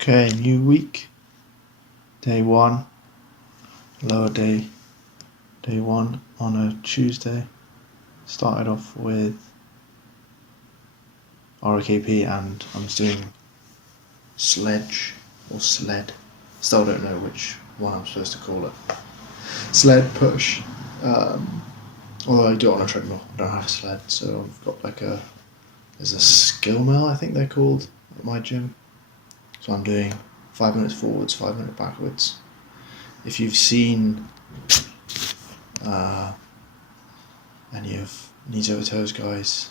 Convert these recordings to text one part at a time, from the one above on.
Okay, new week. Day one. Lower day. Day one on a Tuesday. Started off with RKP and I was doing sledge or sled. Still don't know which one I'm supposed to call it. Sled push. Although I do it on a treadmill. I don't have a sled, so I've got there's a skill mill, I think they're called, at my gym. So I'm doing 5 minutes forwards, 5 minutes backwards. If you've seen any of Kneesovertoes guys'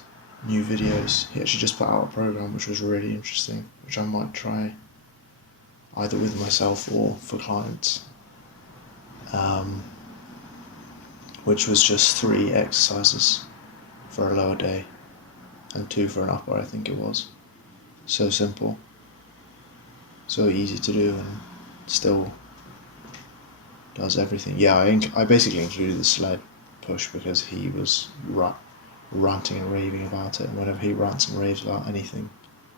new videos, he actually just put out a program which was really interesting, which I might try either with myself or for clients, which was just 3 exercises for a lower day and 2 for an upper, I think it was. So simple, so easy to do, and still does everything. Yeah, I basically included the sled push because he was ranting and raving about it, and whenever he rants and raves about anything,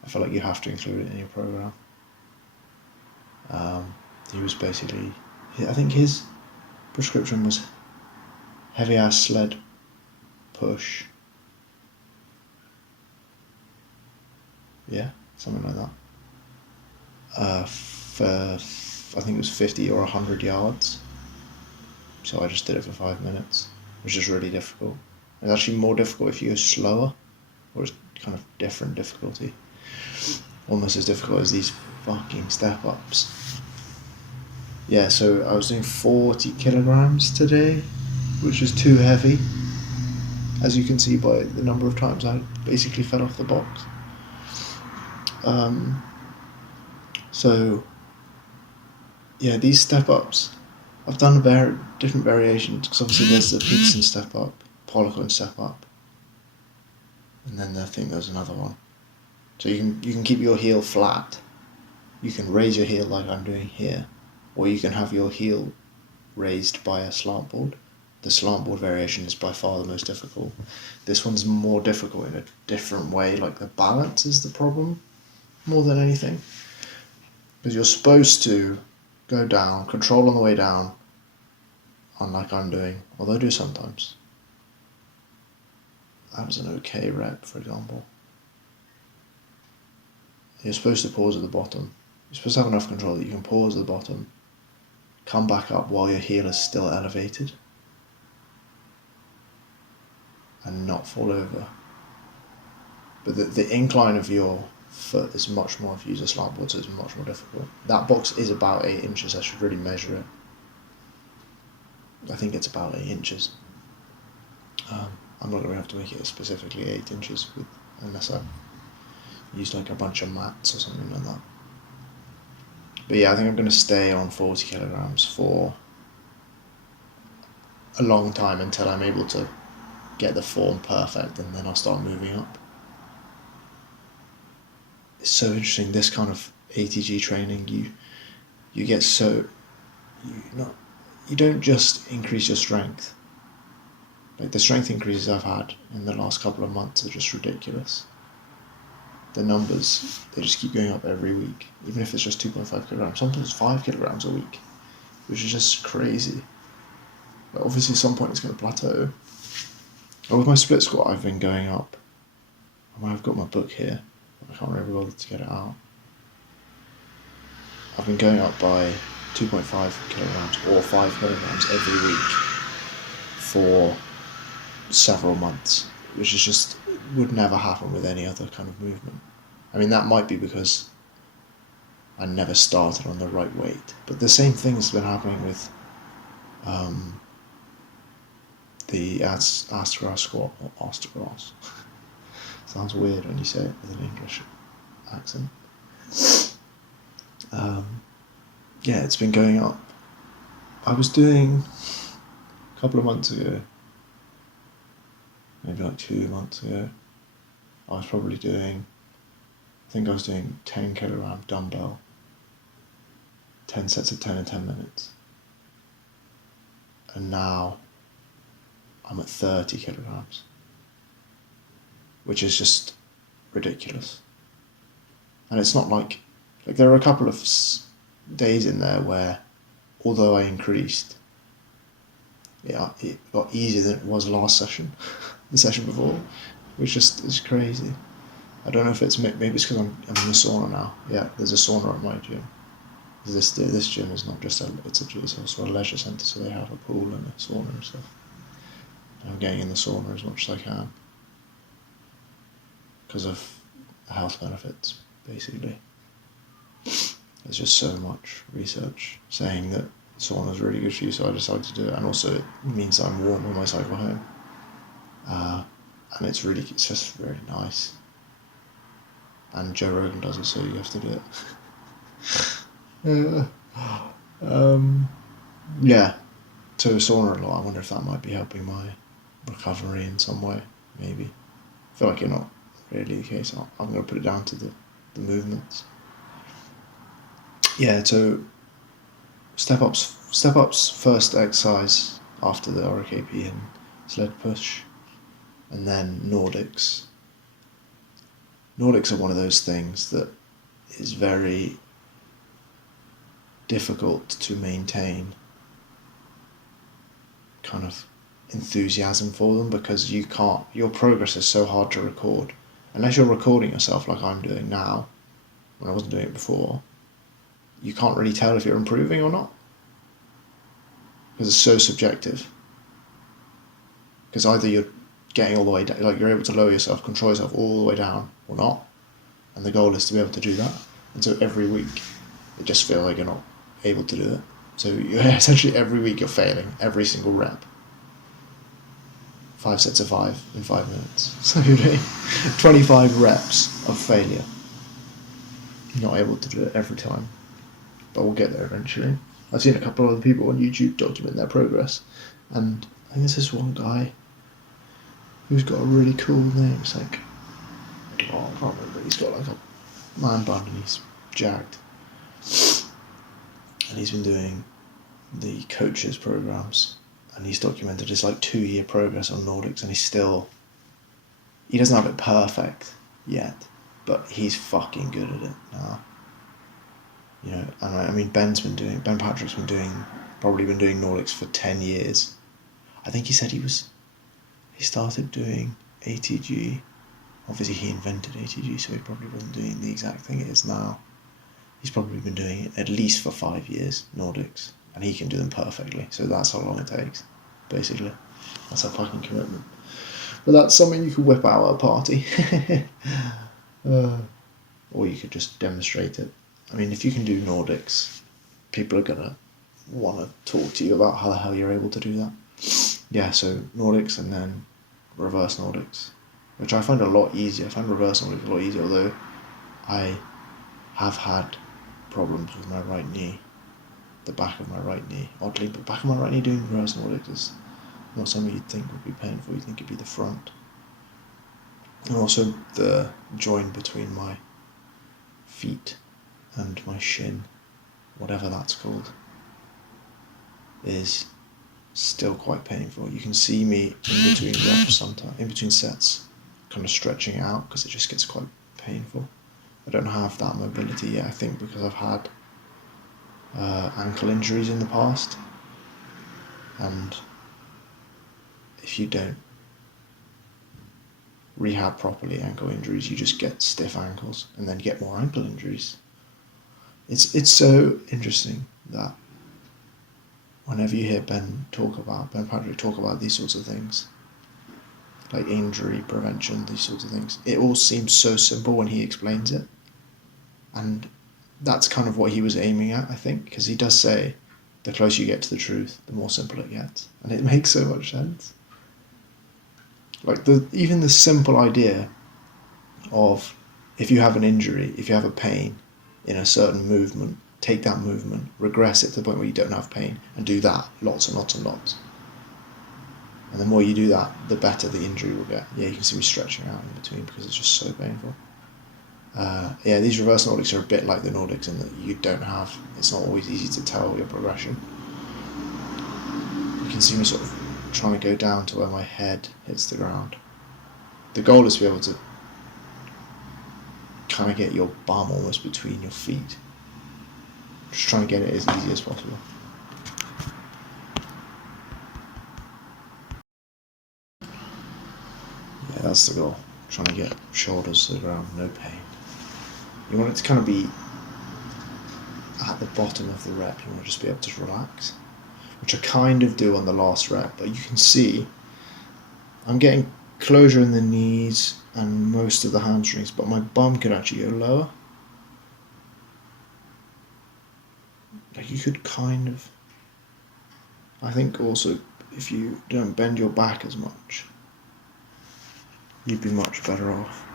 I feel like you have to include it in your program. He was basically, I think his prescription was heavy ass sled push. Yeah, something like that. For I think it was 50 or 100 yards. So I just did it for 5 minutes, which is really difficult. It's actually more difficult if you go slower, or it's kind of different difficulty. Almost as difficult as these fucking step-ups. Yeah, so I was doing 40 kilograms today, which is too heavy. As you can see by the number of times I basically fell off the box. So, yeah, these step-ups, I've done different variations, because obviously there's the Peterson step-up, Pollock step-up, and then I think there's another one. So you can keep your heel flat, you can raise your heel like I'm doing here, or you can have your heel raised by a slant board. The slant board variation is by far the most difficult. This one's more difficult in a different way, like the balance is the problem more than anything. Because you're supposed to go down, control on the way down, unlike I'm doing, although I do sometimes. That was an okay rep, for example. You're supposed to pause at the bottom. You're supposed to have enough control that you can pause at the bottom, come back up while your heel is still elevated, and not fall over. But the incline of your foot is much more, if you use a slant board, so it's much more difficult. That box is about 8 inches, I should really measure it. I think it's about 8 inches. I'm not going to have to make it specifically 8 inches unless I use like a bunch of mats or something like that. But yeah, I think I'm going to stay on 40 kilograms for a long time until I'm able to get the form perfect, and then I'll start moving up. It's so interesting, this kind of ATG training, you get so, you don't just increase your strength. Like the strength increases I've had in the last couple of months are just ridiculous. The numbers, they just keep going up every week, even if it's just 2.5 kilograms, sometimes 5 kilograms a week, which is just crazy. But obviously at some point it's going to plateau. But with my split squat I've been going up. I've got my book here, I can't really bother to get it out. I've been going up by 2.5 kilograms or 5 kilograms every week for several months, which is just would never happen with any other kind of movement. I mean, that might be because I never started on the right weight, but the same thing has been happening with the Astragas squat, or Astragas. Sounds weird when you say it with an English accent. Yeah, it's been going up. I was doing a couple of months ago, maybe like 2 months ago, I was probably doing, I think I was doing 10 kilogram dumbbell, 10 sets of 10 in 10 minutes. And now I'm at 30 kilograms, which is just ridiculous. And it's not like Like there are a couple of days in there where, although I increased, it got easier than it was last session, the session before, which just is crazy. I don't know if it's maybe it's because I'm in the sauna now. Yeah, there's a sauna at my gym. This gym is not just it's also a leisure centre, so they have a pool and a sauna and stuff. And I'm getting in the sauna as much as I can because of health benefits, basically. There's just so much research saying that sauna is really good for you, so I decided to do it, and also it means that I'm warm when I cycle home, and it's just very nice. And Joe Rogan does it, so you have to do it. Yeah. So sauna a lot. I wonder if that might be helping my recovery in some way. Maybe. I feel like it's not really the case. I'm going to put it down to the movements. Yeah. So step ups first exercise after the RKP and sled push, and then Nordics. Nordics are one of those things that is very difficult to maintain kind of enthusiasm for them, because your progress is so hard to record. Unless you're recording yourself like I'm doing now, when I wasn't doing it before, you can't really tell if you're improving or not, because it's so subjective. Because either you're getting all the way down, like you're able to lower yourself, control yourself all the way down, or not, and the goal is to be able to do that. And so every week it just feels like you're not able to do it. So essentially every week you're failing every single rep. 5 sets of 5 in 5 minutes. So you're doing 25 reps of failure. You're not able to do it every time, but we'll get there eventually. I've seen a couple of other people on YouTube document their progress, and I think there's this one guy who's got a really cool name. It's like, I can't remember. He's got like a man bun and he's jagged, and he's been doing the coaches programs, and he's documented his like 2-year progress on Nordics, and he doesn't have it perfect yet, but he's fucking good at it now. You know, and I mean Ben Patrick's probably been doing Nordics for 10 years. I think he said he started doing ATG. Obviously he invented ATG, so he probably wasn't doing the exact thing it is now. He's probably been doing it at least for 5 years, Nordics, and he can do them perfectly. So that's how long it takes, basically. That's a fucking commitment. But that's something you could whip out at a party. Or you could just demonstrate it. I mean, if you can do Nordics, people are going to want to talk to you about how the hell you're able to do that. Yeah, so Nordics and then reverse Nordics, which I find a lot easier. I find reverse Nordics a lot easier, although I have had problems with my right knee, the back of my right knee. Oddly, but back of my right knee doing reverse Nordics is not something you'd think would be painful. You'd think it'd be the front. And also the joint between my feet and my shin, whatever that's called, is still quite painful. You can see me in between reps sometimes, in between sets, kind of stretching out because it just gets quite painful. I don't have that mobility yet, I think, because I've had ankle injuries in the past, and if you don't rehab properly ankle injuries, you just get stiff ankles and then get more ankle injuries. It's so interesting that whenever you hear Ben Patrick talk about these sorts of things, like injury prevention, these sorts of things, it all seems so simple when he explains it. And that's kind of what he was aiming at, I think, because he does say the closer you get to the truth, the more simple it gets. And it makes so much sense. Like even the simple idea of, if you have an injury, if you have a pain in a certain movement, take that movement, regress it to the point where you don't have pain, and do that lots and lots and lots. And the more you do that, the better the injury will get. Yeah, you can see me stretching out in between because it's just so painful. These reverse Nordics are a bit like the Nordics in that it's not always easy to tell your progression. You can see me sort of trying to go down to where my head hits the ground. The goal is to be able to kind of get your bum almost between your feet. Just trying to get it as easy as possible. Yeah, that's the goal. Trying to get shoulders to the ground, no pain. You want it to kind of be at the bottom of the rep. You want to just be able to relax, which I kind of do on the last rep, but you can see I'm getting closure in the knees and most of the hamstrings, but my bum could actually go lower. Like you could kind of, I think also if you don't bend your back as much, you'd be much better off.